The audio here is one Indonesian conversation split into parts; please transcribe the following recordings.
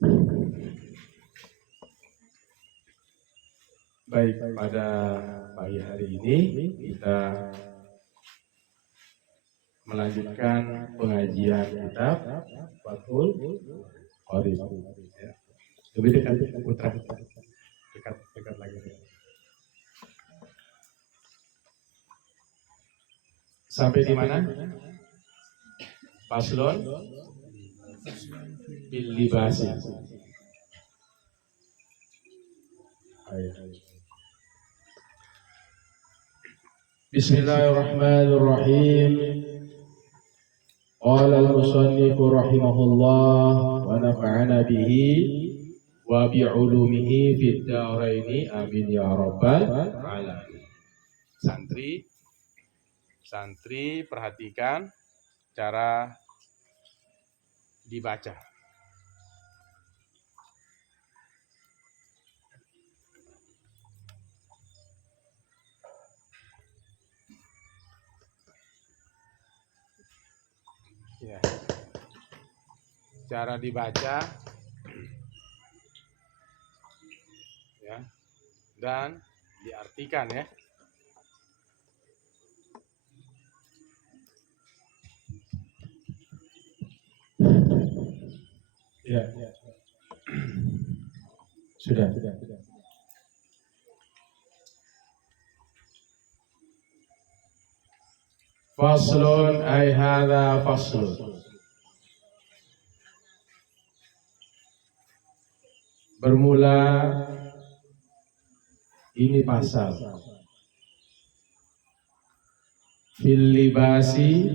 Baik, pada pagi hari ini kita melanjutkan pengajian kitab Fathul Qorib. Lebih dekat putra, dekat lagi. Sampai di mana? Faslon bil libasi. Bismillahirrahmanirrahim. Qala al-musannif rahimahullah wa nafa'ana bihi wa bi'ulumihi fid dharaini amin ya rabbal alamin. Santri perhatikan cara dibaca. Ya. Cara dibaca ya, dan diartikan ya. Ya. Sudah. Faslun ay hadza faslun. Bermula ini pasal. Fil libasi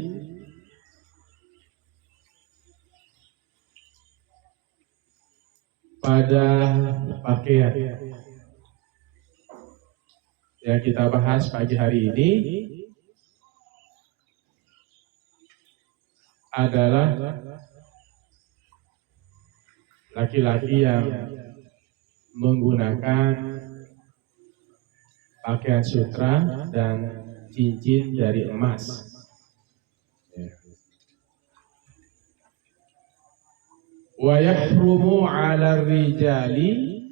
pada pakaian. Yang kita bahas pagi hari ini adalah laki-laki yang menggunakan pakaian sutra dan cincin dari emas. Wa yahrumu 'ala rijali,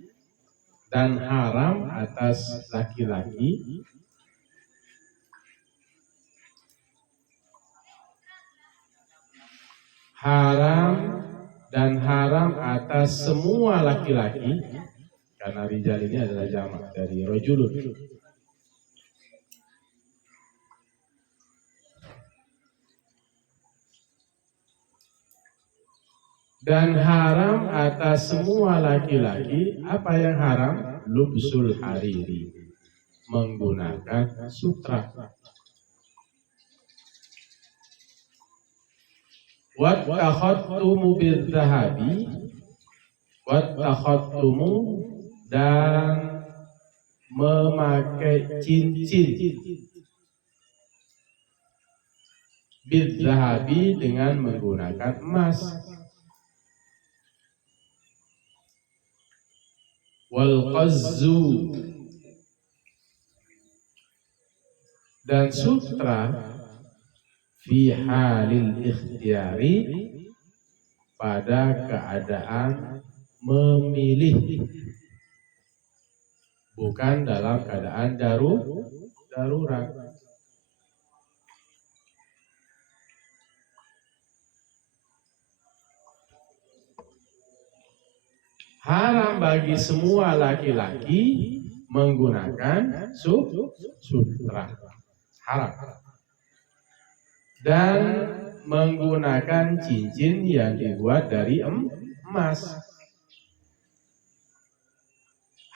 dan haram atas laki-laki haram atas semua laki-laki, karena rijal ini adalah jamak dari rajulun. Dan haram atas semua laki-laki, apa yang haram? Lubsul hariri, menggunakan sutra. Wattakhattumu bidzahabi, wattakhattumu, dan memakai cincin bidzahabi, dengan menggunakan emas. Wal qazzu, dan sutra fi halil ikhtiyari, pada keadaan memilih, bukan dalam keadaan darurat. Haram bagi semua laki-laki menggunakan sutra. Haram. Dan menggunakan cincin yang dibuat dari emas.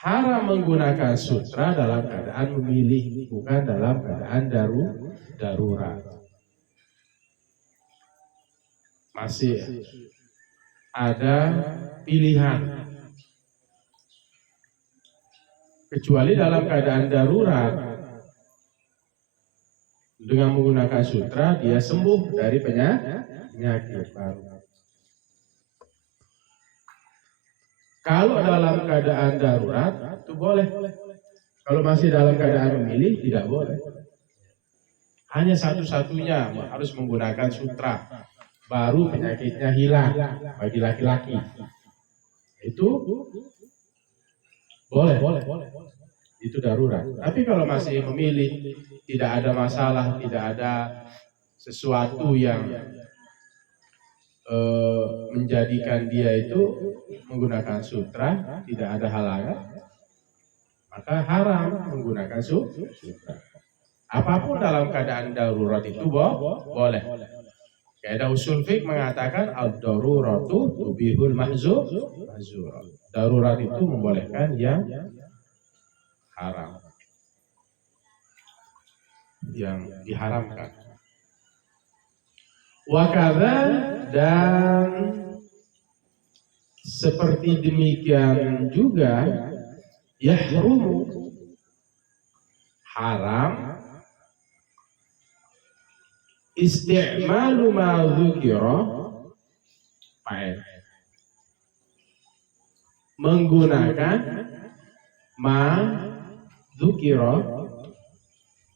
Haram menggunakan sutra dalam keadaan memilih, bukan dalam keadaan darurat. Masih ada pilihan. Kecuali dalam keadaan darurat, dengan menggunakan sutra dia sembuh dari penyakit baru. Kalau dalam keadaan darurat itu boleh. Kalau masih dalam keadaan memilih tidak boleh. Hanya satu-satunya harus menggunakan sutra, baru penyakitnya hilang bagi laki-laki. Itu boleh. Itu darurat. Tapi kalau masih memilih, tidak ada masalah, tidak ada sesuatu yang menjadikan dia itu menggunakan sutra, tidak ada halangan, maka haram menggunakan sutra. Apapun dalam keadaan darurat itu boleh. Kaidah usul fiqh mengatakan ad-daruratu tubihul mahzur. Darurat itu membolehkan yang haram, yang diharamkan. Wakadha, dan seperti demikian juga yahrumu, haram isti'malu ma dzukira, menggunakan ma dzukira,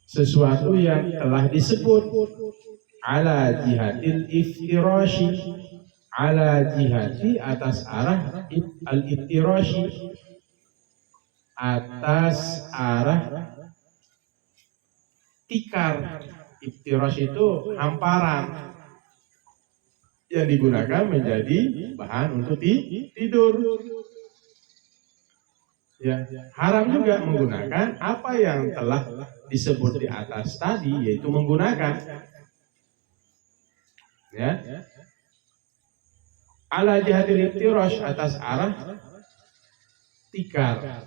sesuatu yang telah disebut, ala jihatil iftirashi, ala jihati, atas arah al-iftirashi, atas arah tikar. Iftirash itu hamparan yang digunakan menjadi bahan untuk tidur. Ya, haram juga menggunakan apa yang telah disebut di atas tadi, yaitu menggunakan. Ya, ala jihatil iftirash, atas arah tikar,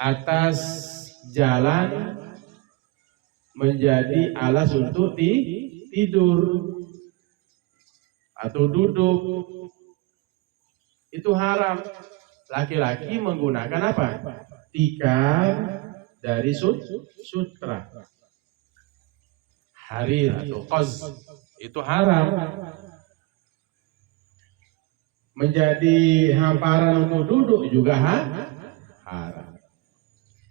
atas jalan menjadi alas untuk tidur atau duduk, itu haram. Laki-laki menggunakan apa? Tikar dari sutra, harir atau qaz, itu haram. Menjadi hamparan untuk duduk juga haram.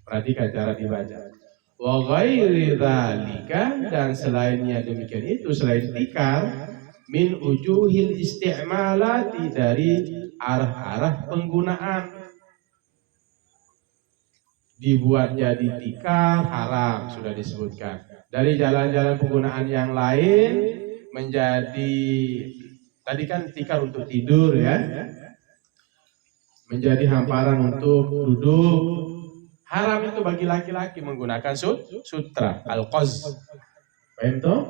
Perhatikan cara dibaca. Wa ghairi dzalika, dan selainnya demikian itu, selain tikar, min ujuhil isti'malati, dari arah-arah penggunaan. Dibuat jadi tikar haram, sudah disebutkan. Dari jalan-jalan penggunaan yang lain menjadi, tadi kan tikar untuk tidur ya, menjadi hamparan untuk duduk. Haram itu bagi laki-laki menggunakan sutra, al-qaz. Paham toh?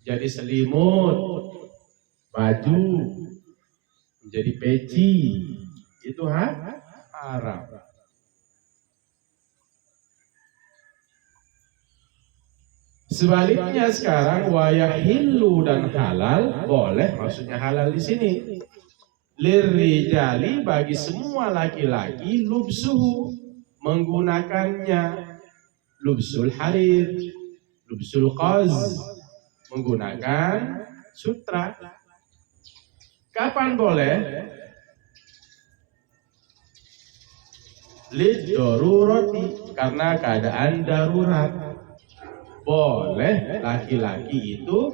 Jadi selimut, baju, menjadi peci, itu haram. Sebaliknya sekarang wayahillu, dan halal, boleh, maksudnya halal di sini. Lirijali, bagi semua laki-laki, lubsuhu, menggunakannya, lubsul harir, lubsul qaz, menggunakan sutra. Kapan boleh? Lid darurati, karena keadaan darurat. Boleh laki-laki itu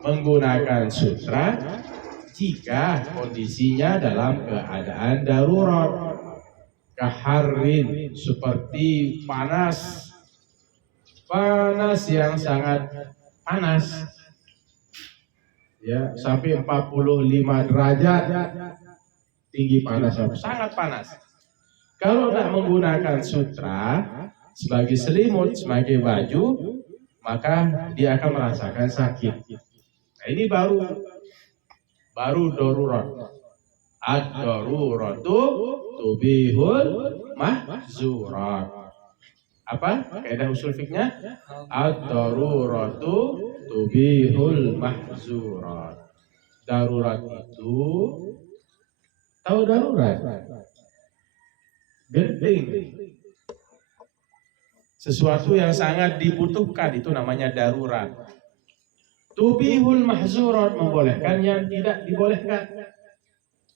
menggunakan sutra jika kondisinya dalam keadaan darurat. Kaharin, seperti panas yang sangat panas, ya, sampai 45 derajat tinggi panas, sangat panas. Kalau tidak menggunakan sutra sebagai selimut, sebagai baju, maka dia akan merasakan sakit. Nah, ini baru darurat. Ad-daruratu tubihul mahzurat. Apa kaidah usul fiknya? Ad-daruratu tubihul mahzurat. Darurat itu, tahu darurat? Genting. Sesuatu yang sangat dibutuhkan, itu namanya darurat. Tubihul mahzurat, membolehkan yang tidak dibolehkan,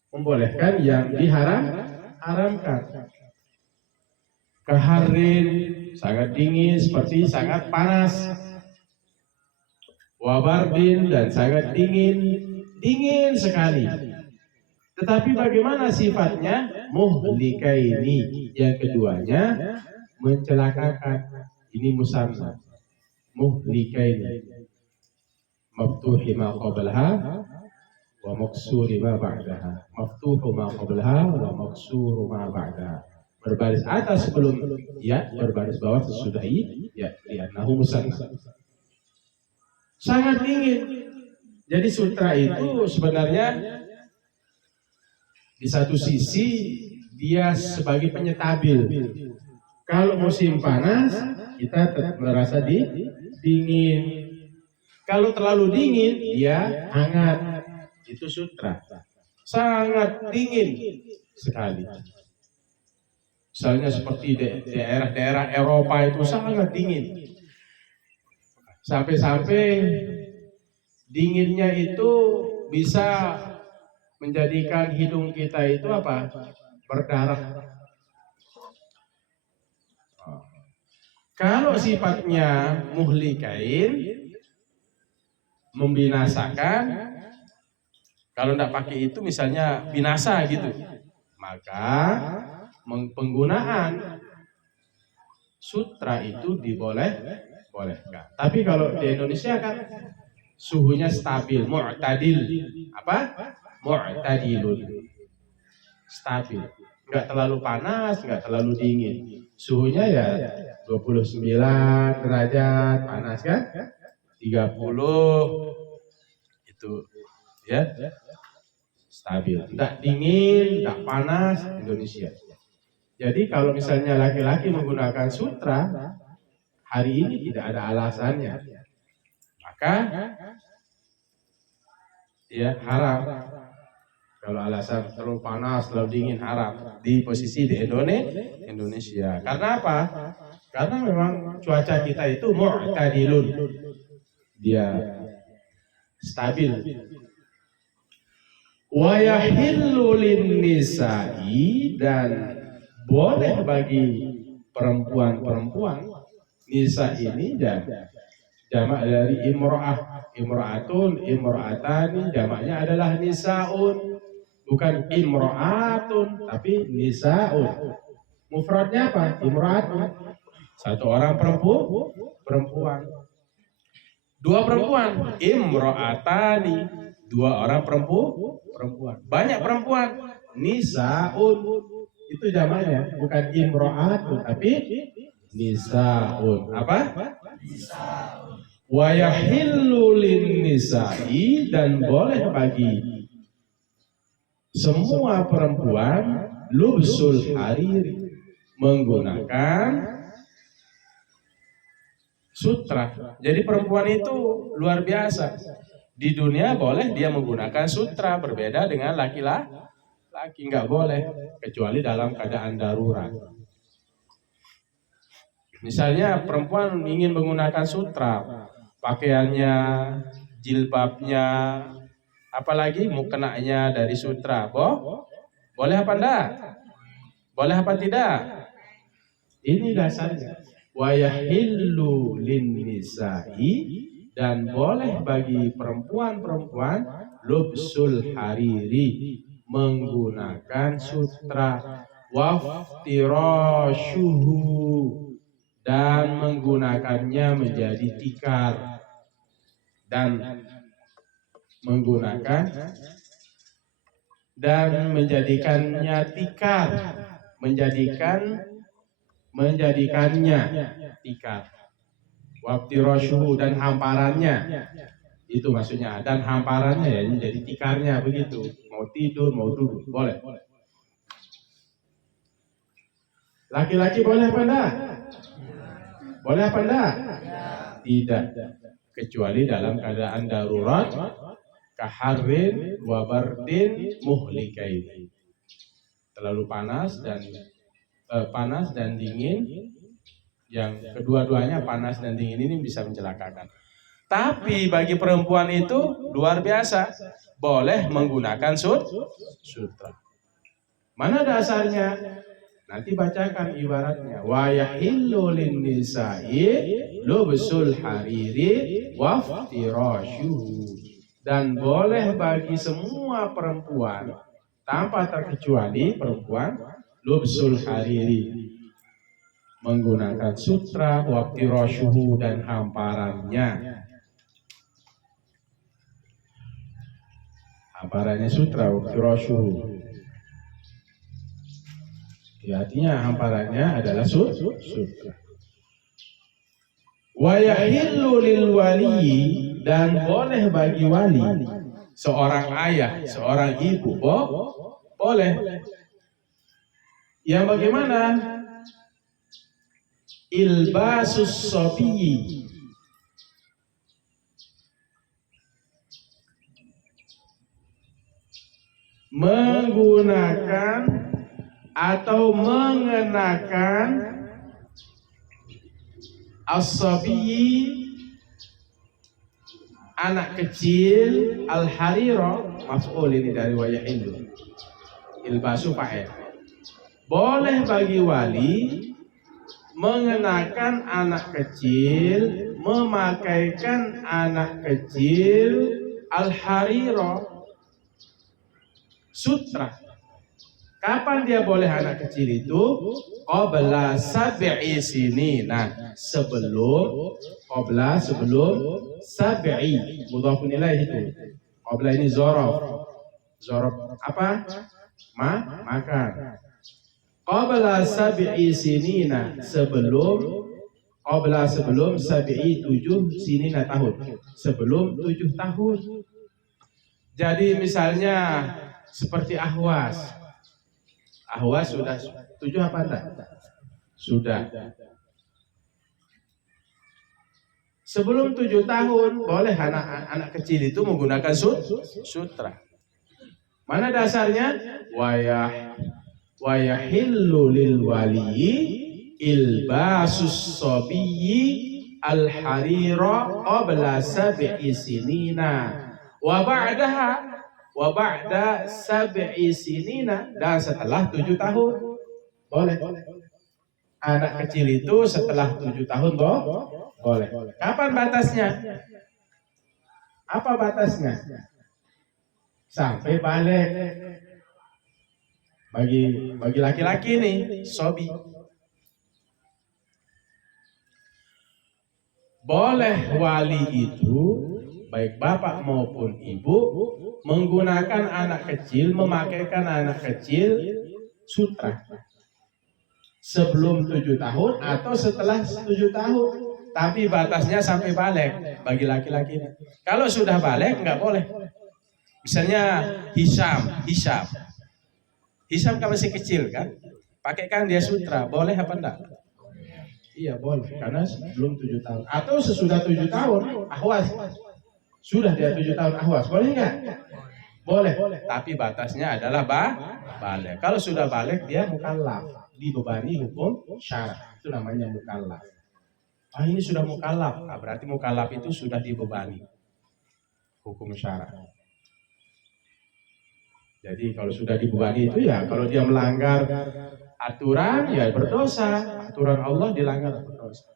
membolehkan yang diharamkan. Kaharin, sangat dingin, seperti sangat panas. Wabardin, dan sangat dingin sekali. Tetapi bagaimana sifatnya? Muhlikaini. Yang keduanya mencelakakan. Ini musanna. Muhlikaini. Maftuhi ma qablaha wa maksuri ma ba'daha. Maftuhu ma qablaha wa maksuru ma ba'daha. Berbaris atas sebelum ya, berbaris bawah sesudah ya, li'annahu musanna. Sangat dingin. Jadi sutra itu sebenarnya di satu sisi dia sebagai penyetabil. Kalau musim panas kita merasa dingin. Kalau terlalu dingin dia hangat. Itu sutra. Sangat dingin sekali. Misalnya seperti daerah-daerah Eropa itu sangat dingin. Sampai-sampai dinginnya itu bisa menjadikan hidung kita itu apa? Berdarah. Kalau sifatnya muhlikain, membinasakan, kalau tidak pakai itu misalnya binasa gitu, maka penggunaan sutra itu dibolehkan. Tapi kalau di Indonesia kan suhunya stabil, mu'tadil. Apa? Mu'tadilun. Stabil. Enggak terlalu panas, enggak terlalu dingin. Suhunya ya 29 derajat panas kan? 30 itu ya. Stabil. Enggak dingin, enggak panas Indonesia. Jadi kalau misalnya laki-laki menggunakan sutra, hari ini tidak ada alasannya. Maka ya haram. Kalau alasan terlalu panas, terlalu dingin haram. Di posisi di Indonesia. Karena apa? Karena memang cuaca kita itu mu'tadilun. Dia stabil. Wa yahillu lin-nisa'i, dan boleh bagi perempuan-perempuan. Nisa ini jamak dari imra'ah, imra'atun, imra'atani, jamaknya adalah nisaun, bukan imra'atun tapi nisaun. Mufradnya apa? Imra'atun. Satu orang perempuan. Dua perempuan, imra'atani. Dua orang perempuan. Banyak perempuan, nisaun. Itu jamaknya, bukan imra'atun tapi nisaun. Apa? Nisaun. Wa yahillu lin-nisa'i, dan boleh bagi semua perempuan lubsul hariri, menggunakan sutra. Jadi perempuan itu luar biasa. Di dunia boleh dia menggunakan sutra, berbeda dengan laki-laki. Laki nggak boleh, kecuali dalam keadaan darurat. Misalnya perempuan ingin menggunakan sutra, pakaiannya, jilbabnya, apalagi mukenanya dari sutra, boleh apa enggak? Boleh apa tidak? Ini dasarnya. Wa yahillu lin-nisa'i, dan boleh bagi perempuan-perempuan lubsul hariri, menggunakan sutra, waftirashuhu, dan menggunakannya menjadi tikar, dan menggunakan dan menjadikannya tikar, menjadikannya tikar, waftirashuhu, dan hamparannya. Itu maksudnya, dan hamparannya ya menjadi tikarnya begitu. Mau tidur, mau duduk, boleh. Laki-laki boleh apa enggak? Boleh apa enggak? Tidak. Kecuali dalam keadaan darurat, kaharrin wa bardin muhlikain. Terlalu panas dan dingin, yang kedua-duanya panas dan dingin ini bisa mencelakakan. Tapi bagi perempuan itu luar biasa, boleh menggunakan sutra. Mana dasarnya? Nanti bacakan ibaratnya. Wa yahillu lin-nisa'i lubsul hariri waftirashuhu, dan boleh bagi semua perempuan tanpa terkecuali perempuan lubsul hariri, menggunakan sutra, waqtirashuhu dan hamparannya. Hamparannya sutra, waqtirashuhu. Ya, artinya hamparannya adalah sutra. Wa yahillu lil wali, dan boleh bagi wali, seorang ayah, seorang ibu, boleh. Yang bagaimana? Ilbasus sabiyi, menggunakan atau mengenakan as-sabiyi, anak kecil, al-harira, maf'ul ini dari wa yahillu, ilbasu fa'il. Boleh bagi wali mengenakan anak kecil, memakaikan anak kecil al-harira, sutra. Kapan dia boleh anak kecil itu? Qabla sab'i sinina, sebelum sab'i, mudhafun ilaih itu. Qabla ini zorof apa? Makan. Qabla sab'i sinina, sebelum sab'i, 7 sinina tahun, sebelum 7 tahun. Jadi misalnya seperti Ahwas sudah 7 apa enggak? Sudah. Sebelum 7 tahun boleh anak kecil itu menggunakan sutra. Mana dasarnya? Wa yahillu lil wali ilbasus sabiyyi al-harira qabla sab'i sinina wa ba'da sab'i sinina, dan setelah 7 tahun boleh. Anak kecil itu setelah 7 tahun boleh. Kapan batasnya? Apa batasnya? Sampai balik. Bagi laki-laki nih, sobi. Boleh wali itu, baik bapak maupun ibu, menggunakan anak kecil, memakaikan anak kecil sutra sebelum 7 tahun atau setelah 7 tahun, tapi batasnya sampai balik bagi laki-laki. Kalau sudah balik nggak boleh. Misalnya Hisham kan masih kecil kan, pakaikan dia sutra, boleh apa enggak? Iya boleh, karena belum 7 tahun. Atau sesudah 7 tahun, Ahwas. Sudah dia 7 tahun Ahwas, boleh enggak? Boleh, tapi batasnya adalah balik. Kalau sudah balik dia mukallaf, dibebani hukum syarat. Itu namanya mukallaf. Ini sudah mukallaf, berarti mukallaf itu sudah dibebani hukum syarat. Jadi kalau sudah dibebani itu ya, kalau dia melanggar aturan ya berdosa. Aturan Allah dilanggar, berdosa.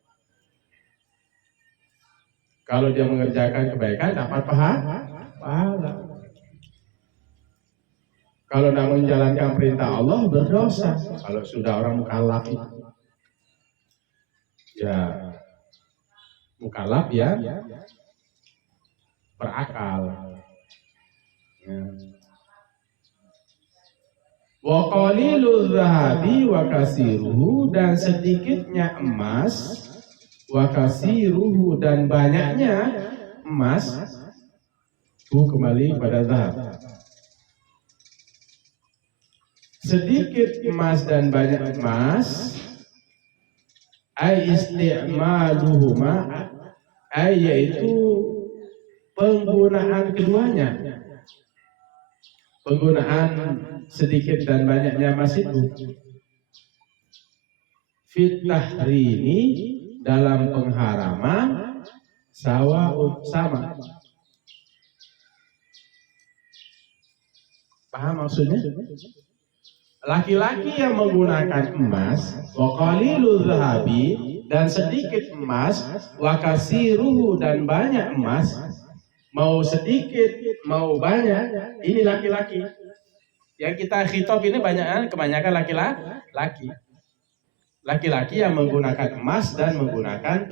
Kalau dia mengerjakan kebaikan dapat pahala. Kalau tidak menjalankan perintah Allah berdosa. Kalau sudah orang mukallaf itu, ya mukallaf ya berakal. Ya. Wa qalilul zahabi wa kasiruhu, dan sedikitnya emas, wa kasiruhu, dan banyaknya emas. Kembali pada zahab. Sedikit emas dan banyak emas, ay isti'maluhuma, ay yaitu penggunaan keduanya. Penggunaan sedikit dan banyaknya emas itu fit tahrimi, dalam pengharaman, sama. Paham maksudnya? Laki-laki yang menggunakan emas, wa qalilul zahabi, dan sedikit emas, wa kasiruhu, dan banyak emas, mau sedikit mau banyak, ini laki-laki. Yang kita khitab ini kebanyakan laki-laki. Laki-laki yang menggunakan emas dan menggunakan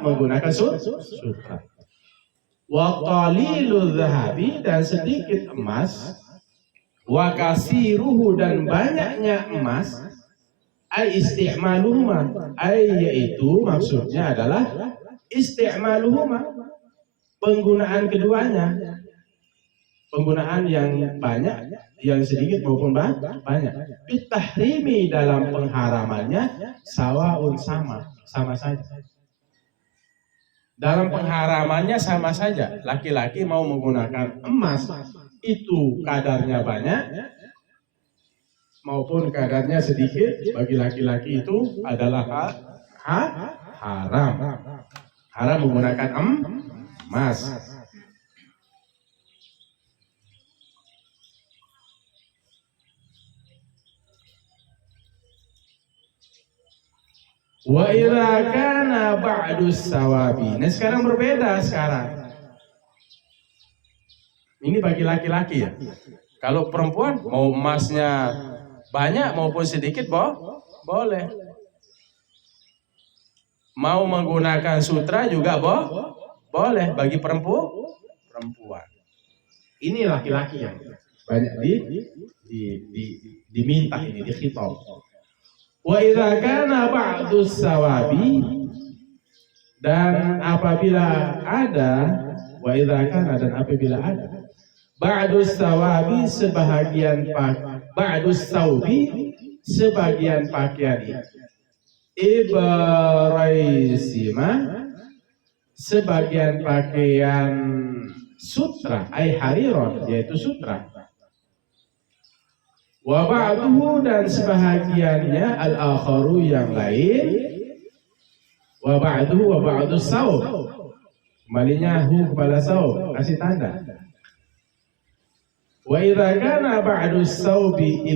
menggunakan sutra. Wa qalilul zahabi, dan sedikit emas, wa kasiruhu, dan banyaknya emas, ai isti'maluhuma, yaitu maksudnya adalah isti'maluhuma, penggunaan keduanya, penggunaan yang banyak, yang sedikit maupun banyak. Bitahrimi, dalam pengharamannya, sawaun, sama saja. Dalam pengharamannya sama saja. Laki-laki mau menggunakan emas itu kadarnya banyak maupun kadarnya sedikit, bagi laki-laki itu adalah haram. Haram menggunakan emas. Wa idza kana ba'dus sawabi. Nah, sekarang berbeda sekarang. Ini bagi laki-laki ya. Kalau perempuan mau emasnya banyak maupun sedikit boleh. Mau menggunakan sutra juga boleh bagi perempuan. Ini laki-laki yang banyak diminta ini, dikhitab. Wa idza kana ba'dus sawabi, dan apabila ada ba'dus sawabi, sebagian pakaian itu, ibraisima, sebagian pakaian sutra, ai hariron, yaitu sutra. Wa ba'duhu, dan sebahagiannya al-akharu, yang lain. Wa ba'duhu wa ba'dus saub, kembalinya hu kepada saub, kasih tanda. Wa idza kana ba'dus saubi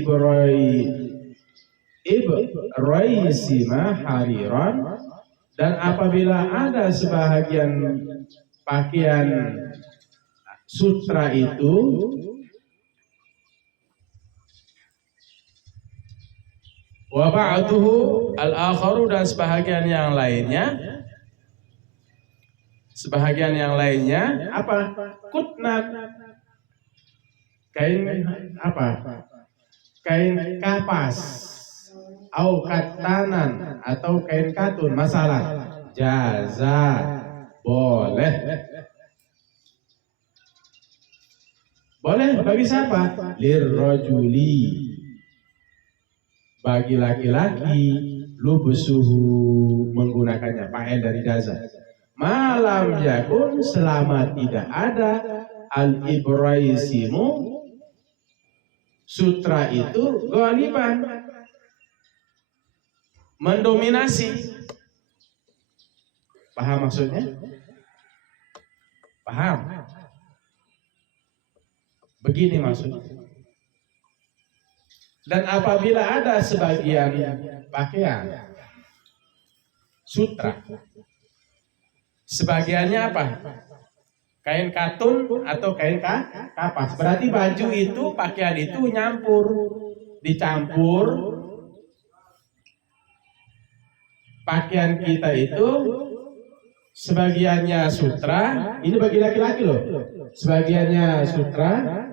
ibraisima hariran, dan apabila ada sebahagian pakaian sutra itu wa ba'duhu al-akharu, dan sebahagian yang lainnya apa? Kutnan, kain kain kapas, au katanan, atau kain katun, masalah jaza, boleh bagi siapa? Lirrajuli, bagi laki-laki, lubsuhu, menggunakannya, fa'il dari jaza. Malam yakun, selama tidak ada al-ibraisimu, sutra itu, ghaliban, mendominasi. Paham maksudnya? Paham? Begini maksudnya. Dan apabila ada sebagian pakaian sutra, sebagiannya apa? Kain katun atau kain kapas. Berarti baju itu, pakaian itu dicampur. Pakaian kita itu sebagiannya sutra, ini bagi laki-laki loh. Sebagiannya sutra,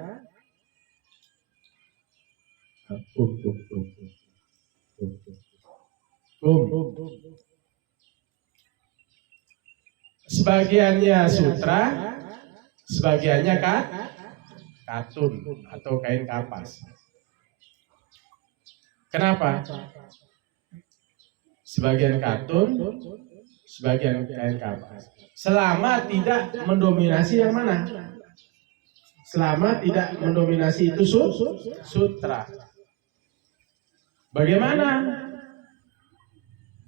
sebagiannya sutra, sebagiannya katun atau kain kapas. Kenapa? Sebagian katun, sebagian kain kapas. Selama tidak mendominasi yang mana? Selama tidak mendominasi itu sutra. Bagaimana?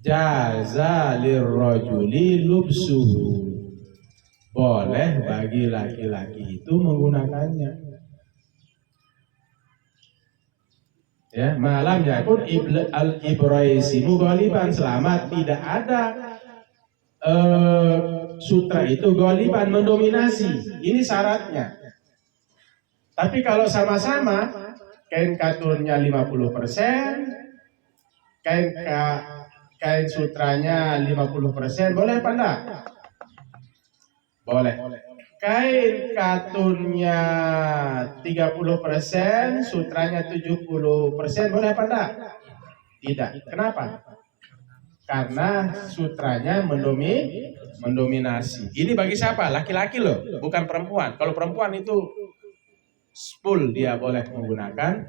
Jaza lirrajuli lubsuhu, boleh bagi laki-laki itu menggunakannya. Ya, malam yakun al-ibraisimu ghaliban, selama tidak ada sutra itu ghaliban, mendominasi. Ini syaratnya. Tapi kalau sama-sama kain katunnya 50%, kain sutranya 50%, boleh apa enggak? Boleh. Kain katunnya 30%, sutranya 70%, boleh apa enggak? Tidak. Kenapa? Karena sutranya mendominasi. Ini bagi siapa? Laki-laki loh, bukan perempuan. Kalau perempuan itu full dia boleh menggunakan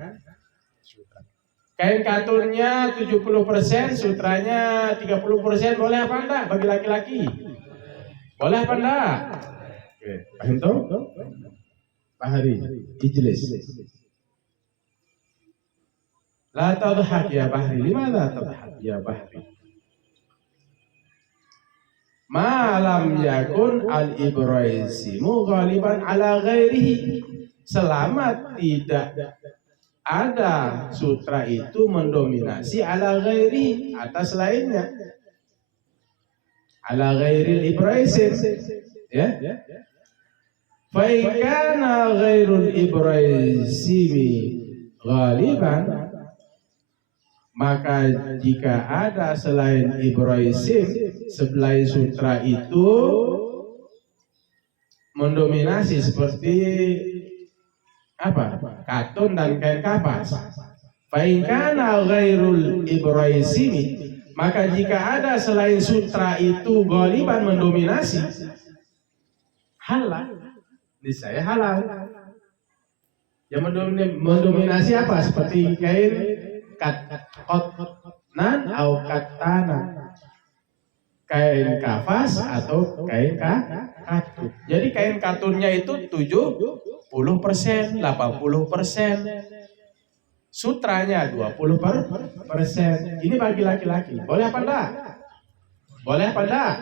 sutra. Kain katunnya 70%, sutranya 30%, boleh apa enggak bagi laki-laki? Boleh apa enggak? Oke, paham toh? Pak Hari, ijlis. La tadhak ya Bahri, lima la tadhak ya Bahri. Malam yakun al-ibraisimu ghaliban ala ghairihi. Selama tidak ada sutra itu mendominasi ala ghairi, atas lainnya. Ala ghairil ibraisim, ya. Fa in kana ghairul ibraisimi ghaliban, maka jika ada selain ibraisim, selain sutra itu mendominasi seperti apa? Katun dan kain kapas. Fa in kana ghairul ibraisimi, maka jika ada selain sutra itu ghaliban mendominasi, halal. Niscaya halal. Yang mendominasi apa? Seperti kain katnan atau katana, kain kafas atau kain katun. Jadi kain katunnya itu 70%, 80%, sutranya 20%. Ini bagi laki-laki. Boleh apa enggak? Boleh apa enggak?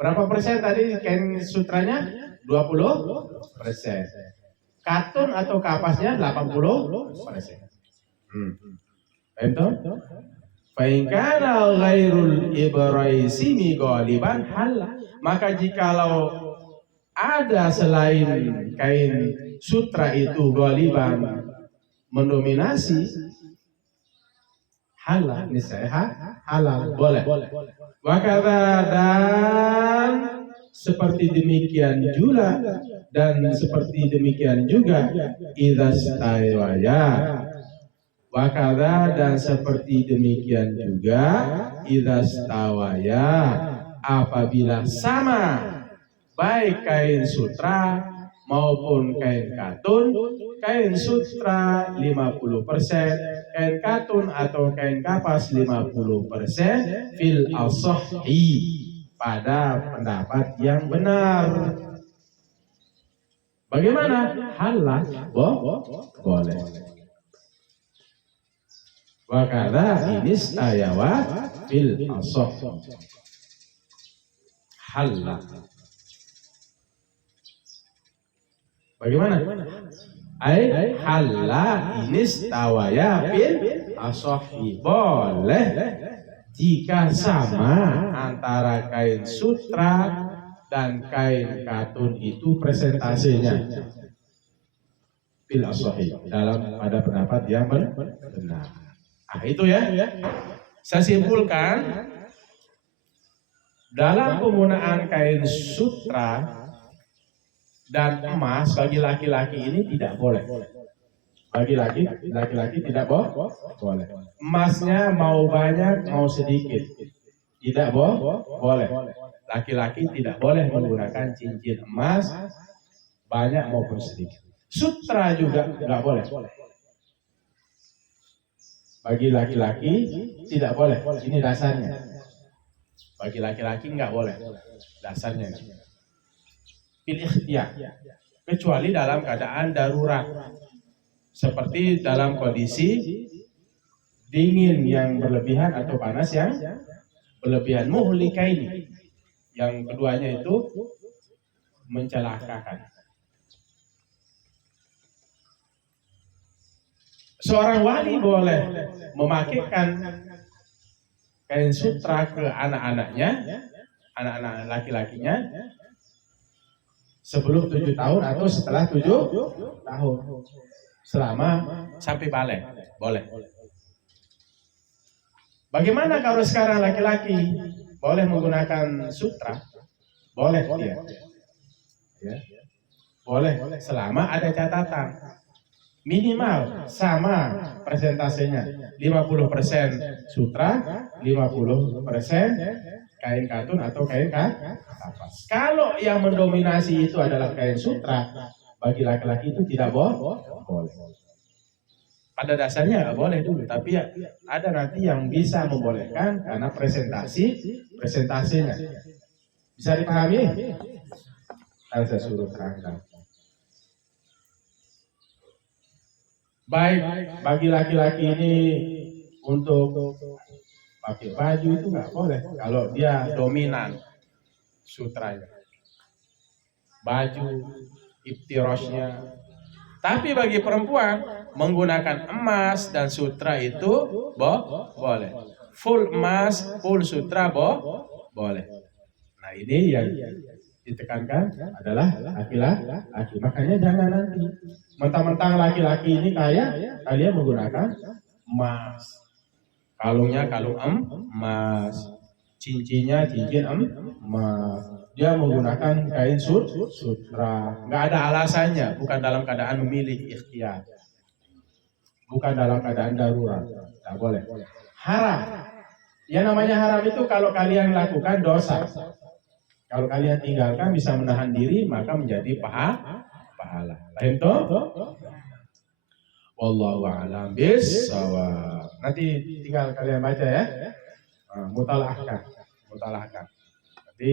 Berapa persen tadi kain sutranya? 20%. Katun atau kapasnya 80%. Entah? Fa in kana ghairul ibraisimi ghaliban hal, maka jikalau ada selain kain sutra itu ghaliban mendominasi, halal, niscaya halal, boleh. Wakada, dan seperti demikian juga, dan seperti demikian juga idza stawaya. Wakada, dan seperti demikian juga idza stawaya, apabila sama baik kain sutra maupun kain katun. Kain sutra 50%, kain katun atau kain kapas 50%, fil ashahhi, pada pendapat yang benar. Bagaimana? Halal, boleh. Wakada inis ayawa fil ashahhi, halal. Bagaimana? Ai halal inis tawaya fil ashahhi, boleh jika sama antara kain sutra dan kain katun itu presentasenya fil ashahhi, dalam pada pendapat yang benar. Itu ya. Saya simpulkan, dalam penggunaan kain sutra dan emas bagi laki-laki ini tidak boleh. Bagi laki-laki tidak boleh. Emasnya mau banyak mau sedikit tidak boleh. Laki-laki tidak boleh menggunakan cincin emas banyak maupun sedikit. Sutra juga nggak boleh. Bagi laki-laki tidak boleh. Ini dasarnya. Bagi laki-laki nggak boleh. Dasarnya. Pilih ikhtiyar. Kecuali dalam keadaan darurat. Seperti dalam kondisi dingin yang berlebihan atau panas yang berlebihan. Muhlikaini. Yang keduanya itu mencelakakan. Seorang wali boleh memakaikan kain sutra ke anak-anaknya, anak-anak laki-lakinya, sebelum 7 tahun atau setelah 7 tahun. selama sampai balik, boleh. Bagaimana kalau sekarang laki-laki boleh menggunakan sutra? Boleh dia. Ya. Boleh, selama ada catatan. Minimal sama persentasenya. 50% sutra, 50% kain katun atau kain kapas. Kalau yang mendominasi itu adalah kain sutra, bagi laki-laki itu tidak boleh. Pada dasarnya nggak boleh dulu, tapi ya ada nanti yang bisa membolehkan karena presentasinya. Bisa dipahami? Harus saya suruh terangkan. Baik, bagi laki-laki ini untuk pakai baju itu nggak boleh kalau dia dominan sutranya, baju, iftirosnya. Tapi bagi perempuan menggunakan emas dan sutra itu boleh. Full emas, full sutra boleh. Nah ini yang ditekankan adalah laki-laki. Makanya jangan nanti mentang-mentang laki-laki ini kaya, kalian menggunakan emas, kalungnya kalung emas, cincinnya cincin emas, dia menggunakan kain sutra, nggak ada alasannya, bukan dalam keadaan memilih ikhtiar, bukan dalam keadaan darurat, nggak boleh. Haram. Yang namanya haram itu kalau kalian lakukan dosa. Kalau kalian tinggalkan bisa menahan diri, maka menjadi pahala. Paham toh? Wallahu a'lam bissawab. Nanti tinggal kalian baca ya. Mutalahkan. Nanti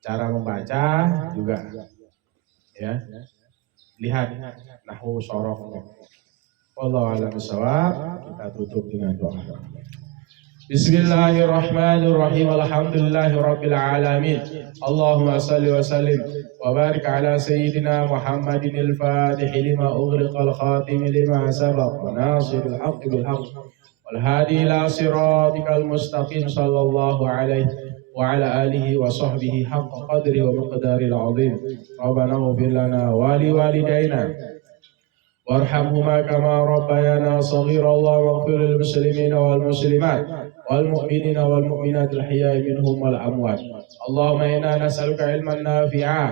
cara membaca juga ya. Lihat nahwu sorofnya. Wallahu a'lam bissawab. Kita tutup dengan doa. Bismillahirrahmanirrahim. Alhamdulillahirabbil alamin. Allahumma shalli wa sallim wa barik ala sayyidina Muhammadin al-fatih lima ughliqal khatim lima sabaq nasiril haqqi bil haqq wal hadi ila siratikal mustaqim sallallahu alaihi wa ala alihi wa sahbihi haqqa qadri wa miqdaril azim. Rabbana ighfir lana wa li walidayna warhamhuma kama rabbayana saghira. Allahumma ighfir lil muslimina wal muslimat والمؤمنين والمؤمنات الأحياء منهم والأموات. اللهم إنا نسألك علما نافعا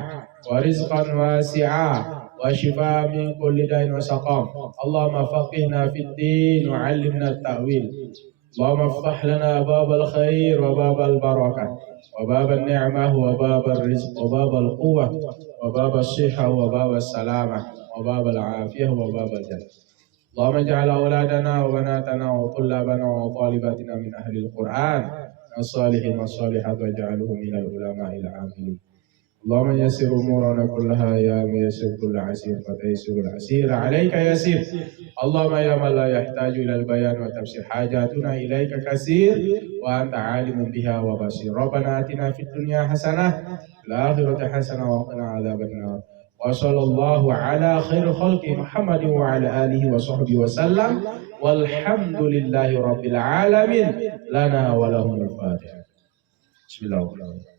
ورزقا واسعا وشفاء من كل داء وسقام. اللهم فقهنا في الدين وعلمنا التأويل. اللهم افتح لنا باب الخير وباب البركة وباب النعمة وباب الرزق وباب القوة وباب الصحة وباب السلامة وباب العافية وباب الجنة. اللهم اجعل أولادنا وبناتنا وطلابنا وطالباتنا من أهل القرآن الصالحين والصالحات واجعلهم من العلماء العاملين. اللهم يسر أمورنا كلها يا ميسر كل عسير فتيسر العسير عليك يسير. اللهم يا من لا يحتاج إلى البيان وتفسير حاجاتنا إليك كثير وأنت عالم بها وبصير. ربنا آتنا في الدنيا حسنة وفي الآخرة حسنة وقنا عذاب النار. وصلى الله على خير خلق محمد وعلى آله وصحبه وسلم والحمد لله رب العالمين. لنا ولهم الفاتحة. بسم الله الرحمن الرحيم.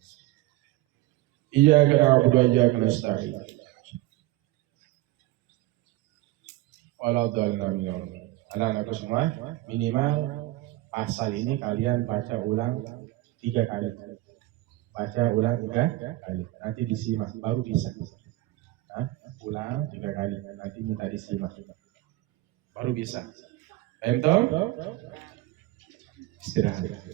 Iyyaka na'budu wa iyyaka nasta'in. Anak-anakku semua, minimal pasal ini kalian baca ulang 3 kali. Baca ulang 3 kali. Nanti disimak baru bisa. Ulang 3 kali. Nanti minta disimak. Baru bisa. Entong? Istirahat.